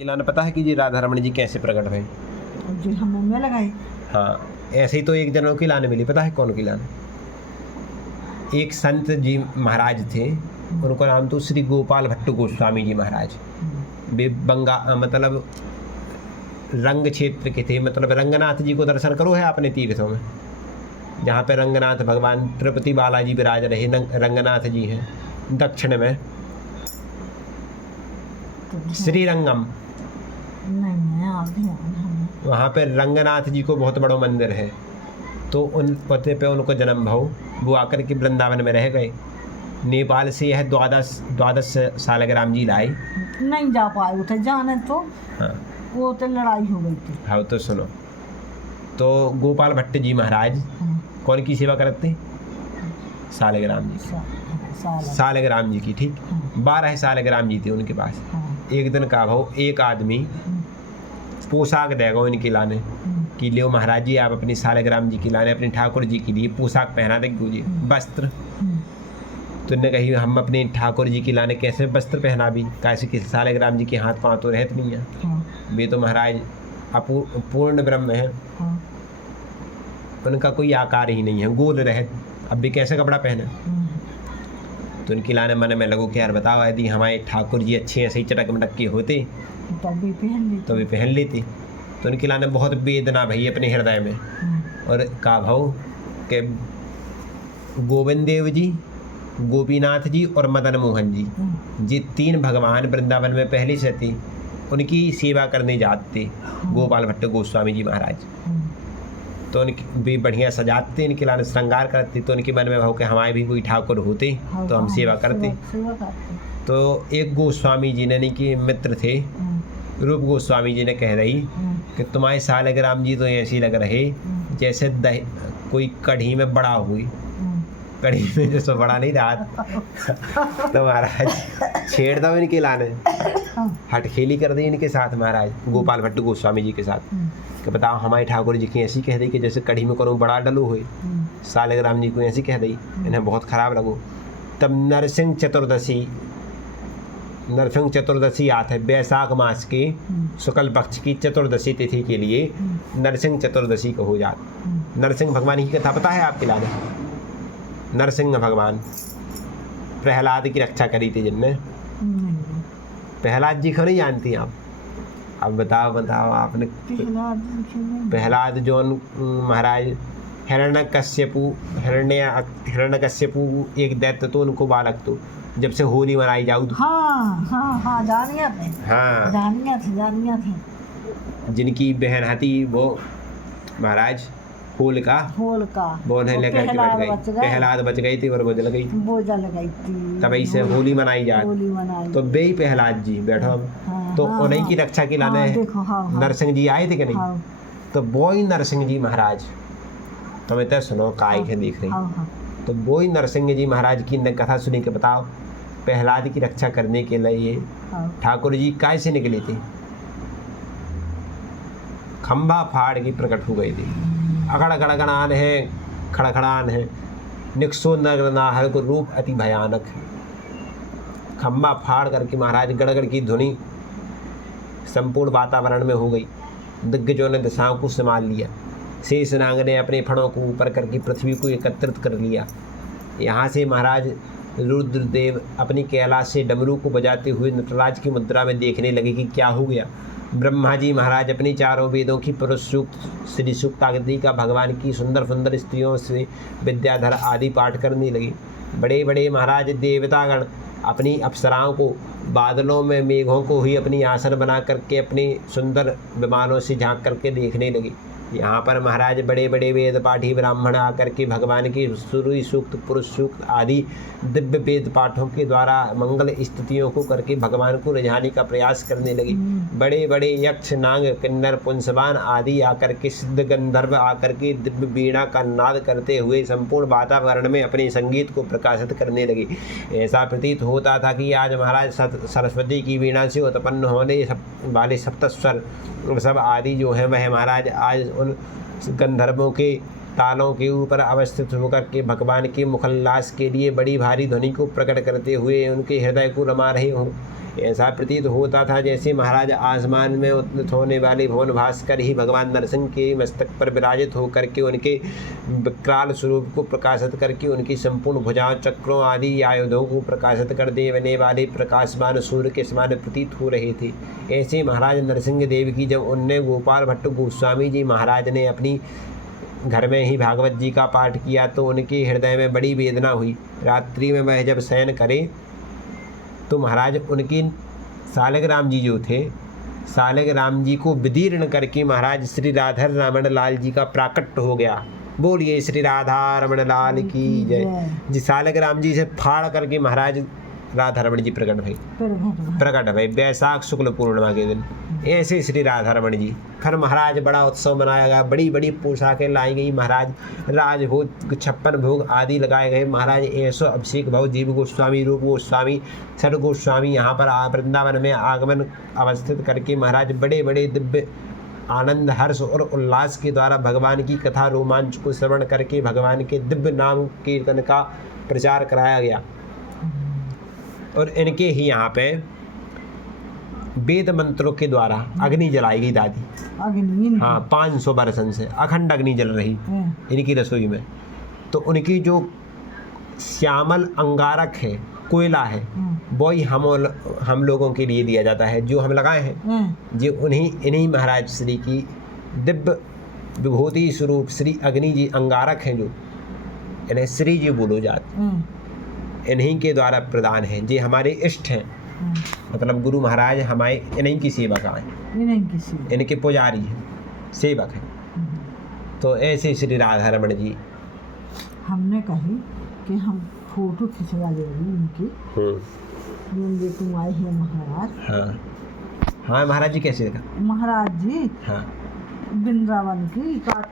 लाना पता है कि जी राधा रमन जी कैसे प्रकट हुए? जी हम में लगाए। हाँ, ऐसे ही तो एक जनों की लाने मिली, पता है कौन की लाने? एक संत जी महाराज थे, उनका नाम तो श्री गोपाल भट्ट गोस्वामी जी महाराज। वे मतलब रंग क्षेत्र के थे, मतलब रंगनाथ जी को दर्शन करो है आपने तीर्थों में, जहाँ पे रंगनाथ भगवान तिरुपति बालाजी विराज रहे, रंगनाथ जी हैं दक्षिण में श्रीरंगम, वहाँ पे रंगनाथ जी को बहुत बड़ा मंदिर है। तो उन पते पे उनको जन्म भाव वो आकर के वृंदावन में रह गए। नेपाल से यह द्वादश सालग्राम जी लाए, नहीं जा पाए उठे जाने तो। हाँ वो तो लड़ाई हो गई थी। हाँ तो सुनो, तो गोपाल भट्ट जी महाराज कौन की सेवा करते? सालग्राम जी की, सालग्राम जी की, ठीक। 12 सालग्राम जी थे उनके पास। एक दिन का भाव एक आदमी पोशाक देगा उनके लाने कि लियो महाराज जी आप अपनी सालग्राम जी की लाने अपने ठाकुर जी के लिए पोशाक पहना देंगे जी, वस्त्र। तो उन्होंने कही हम अपने ठाकुर जी की लाने कैसे वस्त्र पहना भी, कैसे कि सालग्राम जी के हाथ पाँव तो रहते नहीं है, वे तो महाराज पूर्ण ब्रह्म है, उनका कोई आकार ही नहीं है, गोल रहे, अब भी कैसे कपड़ा पहने? तो उनकी लाने मन में लगो कि यार बताओ यदि हमारे ठाकुर जी अच्छे ऐसे ही चटक मटक के होते तो भी पहन लेती। तो उनकी लाने बहुत वेदना भई अपने हृदय में, और का भाव के गोविंद देव जी, गोपीनाथ जी और मदन मोहन जी, ये 3 भगवान वृंदावन में पहले से थे, उनकी सेवा करने जाते गोपाल भट्ट गोस्वामी जी महाराज। तो उनकी भी बढ़िया सजाते, इनके लाने श्रृंगार करते, तो उनके मन में भाव कि हमारे भी कोई ठाकुर होते तो हम सेवा करते। तो एक गोस्वामी जी ने कि मित्र थे, रूप गोस्वामी जी ने कह रही कि तुम्हारे सालग्राम जी तो ऐसी लग रहे जैसे कोई कढ़ी में बड़ा हुई, कढ़ी में जैसे बड़ा नहीं रहा। तो महाराज छेड़ दो इनके लाने, हटखेली कर दी इनके साथ महाराज गोपाल भट्ट गोस्वामी जी के साथ कि बताओ हमारे ठाकुर जी की ऐसी कह दी कि जैसे कढ़ी में करूँ बड़ा डलो हुए, सालग्राम जी को ऐसी कह दी, इन्हें बहुत खराब लगो। तब नरसिंह चतुर्दशी आते है, बैसाख मास के शुक्ल पक्ष की चतुर्दशी तिथि के लिए नरसिंह चतुर्दशी को हो जाती। नरसिंह भगवान की कथा पता है आपके लाने? नरसिंह भगवान प्रहलाद की रक्षा करी थी जिनने, प्रहलाद जी को नहीं जानती आप? अब बताओ आपने। प्रहलाद जो महाराज हिरण्यकश्यपु एक दैत्य तो उनको बालक तो जब से होली मनाई जाऊ, हाँ जानिया थे, हाँ जानिया थे जिनकी बहन हती वो महाराज होलिका, वो उन्हें लेकर के बैठ गई, प्रहलाद बच गई थी और वो जल गई थी, तभी से होली मनाई जाती। तो बे प्रहलाद जी बैठो, तो उन्हीं की रक्षा के लाने नरसिंह जी आए थे कि नहीं? तो वो ही नरसिंह जी महाराज, तुम्हें तो सुनो काय के देख रही, तो वो ही नरसिंह जी महाराज की कथा सुनी के बताओ प्रहलाद की रक्षा करने के लिए ठाकुर जी काय से निकले थे? खंबा फाड़ की प्रकट हो गई थी, अगड़ गड़गड़ान है, खड़खड़ान है, निक्सो नरनाहर को रूप अति भयानक है। खंबा फाड़ करके महाराज गड़गड़ की ध्वनि संपूर्ण वातावरण में हो गई, दिग्गजों ने दिशाओं को संभाल लिया, शेष नाग ने अपने फणों को ऊपर करके पृथ्वी को एकत्रित कर लिया। यहाँ से महाराज रुद्रदेव अपनी कैलाश से डमरू को बजाते हुए नटराज की मुद्रा में देखने लगे कि क्या हो गया। ब्रह्मा जी महाराज अपनी 4 वेदों की पुरुष सूक्त, श्री सूक्त आदि का भगवान की सुंदर सुंदर स्त्रियों से विद्याधर आदि पाठ करने लगे। बड़े बड़े महाराज देवतागण अपनी अप्सराओं को बादलों में मेघों को ही अपनी आसन बना करके अपने सुंदर विमानों से झांक करके देखने लगे। यहाँ पर महाराज बड़े बड़े वेद पाठी ब्राह्मण आकर के भगवान की सूर्य सूक्त, पुरुष सूक्त आदि दिव्य वेद पाठों के द्वारा मंगल स्तुतियों को करके भगवान को रिझाने का प्रयास करने लगे। बड़े बड़े यक्ष, नाग, किन्नर, पुंसवान आदि आकर के सिद्ध गंधर्व आकर के दिव्य वीणा का नाद करते हुए संपूर्ण वातावरण में अपने संगीत को प्रकाशित करने लगे। ऐसा प्रतीत होता था कि आज महाराज सरस्वती की वीणा से उत्पन्न होने वाले सप्तस्वर सब आदि जो है वह महाराज आज उन गंधर्वों के तालों के ऊपर अवस्थित होकर के भगवान के मुखल्लास के लिए बड़ी भारी ध्वनि को प्रकट करते हुए उनके हृदय को रमा रहे हों। ऐसा प्रतीत होता था जैसे महाराज आसमान में उन्नत होने वाले भुवन भास्कर ही भगवान नरसिंह के मस्तक पर विराजित होकर के उनके विकराल स्वरूप को प्रकाशित करके उनकी संपूर्ण भुजाओं, चक्रों आदि आयुधों को प्रकाशित कर देने वाले प्रकाशमान सूर्य के समान प्रतीत हो रहे थे। ऐसे महाराज नरसिंह देव की जब उनने गोपाल भट्ट गोस्वामी जी महाराज ने अपनी घर में ही भागवत जी का पाठ किया तो उनके हृदय में बड़ी वेदना हुई। रात्रि में वह जब शयन करे तो महाराज उनकी सालग्राम जी जो थे, सालग्राम जी को विदीर्ण करके महाराज श्री राधा रमण लाल जी का प्राकट्य हो गया। बोलिए श्री राधा रमण लाल की जय। जी सालग्राम जी से फाड़ करके महाराज राधा रमण जी प्रकट भई वैशाख शुक्ल पूर्णिमा के दिन। ऐसे श्री राधा रमण जी। फिर महाराज बड़ा उत्सव मनाया गया, बड़ी बड़ी पोशाकें लाई गई, महाराज राजभोग 56 भोग आदि लगाए गए। महाराज ऐसो अभिषेक भाव जीव गोस्वामी, रूप गोस्वामी, सर गोस्वामी यहाँ पर वृंदावन में आगमन अवस्थित करके महाराज बड़े बड़े दिव्य आनंद, हर्ष और उल्लास के द्वारा भगवान की कथा रोमांच को श्रवण करके भगवान के दिव्य नाम कीर्तन का प्रचार कराया गया। और इनके ही यहाँ पे वेद मंत्रों के द्वारा अग्नि जलाई गई दादी। अग्नि, हाँ 500 बरसन से अखंड अग्नि जल रही इनकी रसोई में। तो उनकी जो श्यामल अंगारक है, कोयला है, वही हम लोगों के लिए दिया जाता है जो हम लगाए हैं। जो इन्हीं महाराज श्री की दिव्य विभूति स्वरूप श्री अग्नि जी अंगारक हैं, जो इन्हें श्री जी बोलो जाते, इन्हीं के द्वारा प्रदान है। जे हमारे इष्ट हैं, मतलब गुरु महाराज हमारे इन्हीं की सेवक हैं, इनके पुजारी हैं, सेवक हैं। तो ऐसे श्री राधा रमण जी हमने कही कि हम फोटो खिंचवा लेंगे उनकी। ये तुम आए हैं महाराज। हाँ हाँ महाराज जी कैसे देखा? महाराज जी हाँ वृंदावन की काट